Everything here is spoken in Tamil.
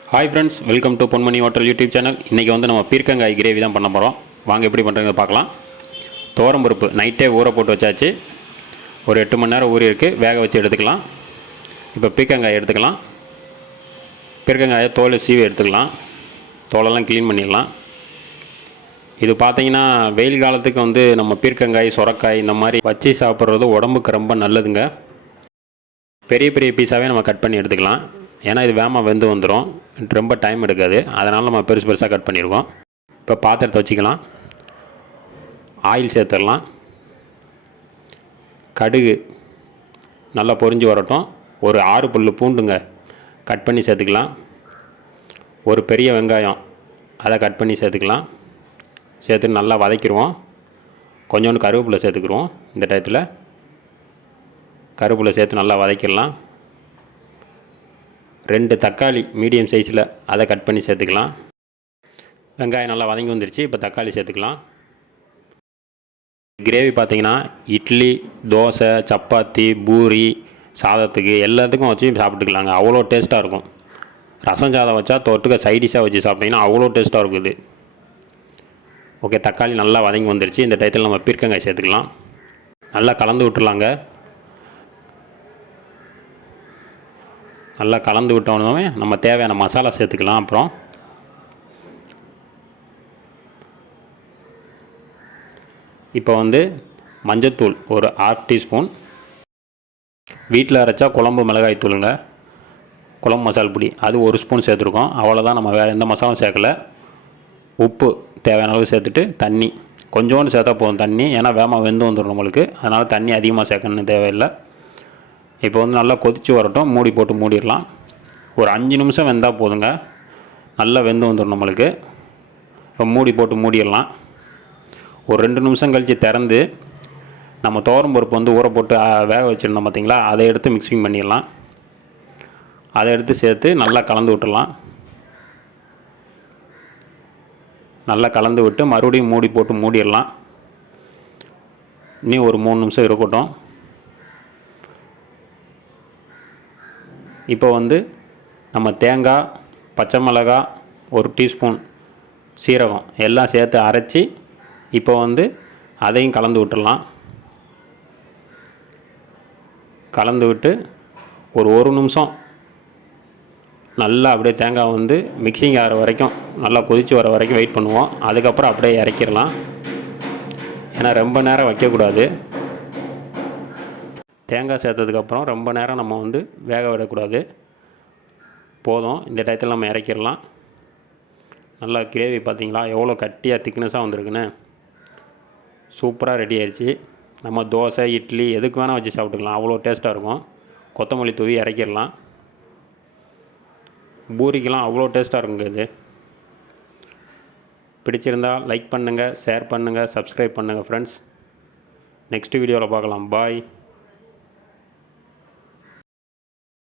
Hi friends welcome to Ponmani hotel YouTube channel இன்றைக்கி வந்து நம்ம பீர்க்கங்காய் கிரேவி தான் பண்ண போகிறோம் வாங்க எப்படி பண்ணுறதுன்னு பார்க்கலாம். துவரம்பருப்பு நைட்டே ஊற போட்டு வச்சாச்சு. ஒரு எட்டு மணி நேரம் ஊறி இருக்குது வேக வச்சு எடுத்துக்கலாம். இப்போ பீர்க்கங்காய் எடுத்துக்கலாம். பீர்க்கங்காயை தோல் சீவி எடுத்துக்கலாம். தோலெல்லாம் க்ளீன் பண்ணிடலாம். இது பார்த்தீங்கன்னா வெயில் காலத்துக்கு வந்து நம்ம பீர்க்கங்காய் சுரக்காய் இந்த மாதிரி வச்சு சாப்பிட்றது உடம்புக்கு ரொம்ப நல்லதுங்க. பெரிய பெரிய பீஸாகவே நம்ம கட் பண்ணி எடுத்துக்கலாம். ஏன்னா இது வேகமாக வெந்து வந்துடும் ரொம்ப டைம் எடுக்காது. அதனால் நம்ம பெருசு பெருசாக கட் பண்ணியிருக்கோம் இப்போ பாத்திரத்தை வச்சுக்கலாம். ஆயில் சேர்த்துடலாம். கடுகு நல்லா பொரிஞ்சு வரட்டும். ஒரு ஆறு புல் பூண்டுங்க கட் பண்ணி சேர்த்துக்கலாம். ஒரு பெரிய வெங்காயம் அதை கட் பண்ணி சேர்த்துக்கலாம். சேர்த்து நல்லா வதக்கிடுவோம் கொஞ்சோண்டு கருவேப்பிலை சேர்த்துக்குருவோம் இந்த டயத்தில் கருவேப்பிலை சேர்த்து நல்லா வதக்கிடலாம். ரெண்டு தக்காளி மீடியம் சைஸில் அதை கட் பண்ணி சேர்த்துக்கலாம். வெங்காயம் நல்லா வதங்கி வந்துருச்சு இப்போ தக்காளி சேர்த்துக்கலாம். கிரேவி பார்த்தீங்கன்னா இட்லி தோசை சப்பாத்தி பூரி சாதத்துக்கு எல்லாத்துக்கும் வச்சு சாப்பிட்டுக்கலாங்க. அவ்வளோ டேஸ்ட்டாக இருக்கும். ரசம் சாதம் வச்சா தொட்டுக்க சைடிஷாக வச்சு சாப்பிட்டிங்கன்னா அவ்வளோ டேஸ்ட்டாக இருக்குது. ஓகே தக்காளி நல்லா வதங்கி வந்துருச்சு. இந்த டயத்தில் நம்ம பீர்க்கங்காய் சேர்த்துக்கலாம். நல்லா கலந்து விட்டுலாங்க நல்லா கலந்து விட்டோன்னே நம்ம தேவையான மசாலா சேர்த்துக்கலாம் அப்புறம். இப்போ வந்து மஞ்சத்தூள் ஒரு ஹாஃப் டீஸ்பூன் வீட்டில் அரைச்சா குழம்பு மிளகாய் தூளுங்க. குழம்பு மசால் பொடி அது ஒரு ஸ்பூன் சேர்த்துருக்கோம். அவ்வளோதான் நம்ம வேறு எந்த மசாலும் சேர்க்கல. உப்பு தேவையான அளவு சேர்த்துட்டு தண்ணி. கொஞ்சோண்டு சேர்த்தா போதும் தண்ணி. ஏன்னா வேகமாக வெந்து வந்துடும் நம்மளுக்கு. அதனால் தண்ணி அதிகமாக சேர்க்கணும்னு தேவையில்லை. இப்போ வந்து நல்லா கொதித்து வரட்டும் மூடி போட்டு மூடிடலாம். ஒரு அஞ்சு நிமிஷம் வெந்தால் போதுங்க. நல்லா வெந்து வந்துடும் நம்மளுக்கு. இப்போ மூடி போட்டு மூடிடலாம். ஒரு ரெண்டு நிமிஷம் கழித்து திறந்து நம்ம துவரம் பருப்பு வந்து ஊற போட்டு வேக வச்சுருந்தோம் பார்த்தீங்களா? அதை எடுத்து மிக்சிங் பண்ணிடலாம். அதை எடுத்து சேர்த்து நல்லா கலந்து விட்டுடலாம். நல்லா கலந்து விட்டு மறுபடியும் மூடி போட்டு மூடிடலாம். இன்னும் ஒரு மூணு நிமிஷம் இருக்கட்டும். இப்போ வந்து நம்ம தேங்காய் பச்சை மிளகாய் ஒரு டீஸ்பூன் சீரகம் எல்லாம் சேர்த்து அரைச்சி இப்போ வந்து அதையும் கலந்து விட்டுடலாம். கலந்து விட்டு ஒரு ஒரு நிமிஷம் நல்லா அப்படியே தேங்காய் வந்து மிக்சிங் ஆகிற வரைக்கும் நல்லா கொதித்து வர வரைக்கும் வெயிட் பண்ணுவோம். அதுக்கப்புறம் அப்படியே இறக்கிடலாம். ஏன்னா ரொம்ப நேரம் வைக்கக்கூடாது. தேங்காய் சேர்த்ததுக்கப்புறம் ரொம்ப நேரம் நம்ம வந்து வேக விடக்கூடாது. போதும். இந்த டயத்தில் நம்ம இறக்கிடலாம். நல்லா கிரேவி பார்த்தீங்களா? எவ்வளோ கட்டியாக திக்னஸாக வந்திருக்குன்னு. சூப்பராக ரெடி ஆயிடுச்சு. நம்ம தோசை இட்லி எதுக்கு வேணால் வச்சு சாப்பிட்டுக்கலாம். அவ்வளோ டேஸ்ட்டாக இருக்கும். கொத்தமல்லி தூவி இறக்கிடலாம். பூரிக்கெலாம் அவ்வளோ டேஸ்ட்டாக இருக்குங்க இது. பிடிச்சிருந்தா லைக் பண்ணுங்கள் ஷேர் பண்ணுங்கள் சப்ஸ்கிரைப் பண்ணுங்கள் ஃப்ரெண்ட்ஸ் நெக்ஸ்ட் வீடியோவில் பார்க்கலாம். பாய்.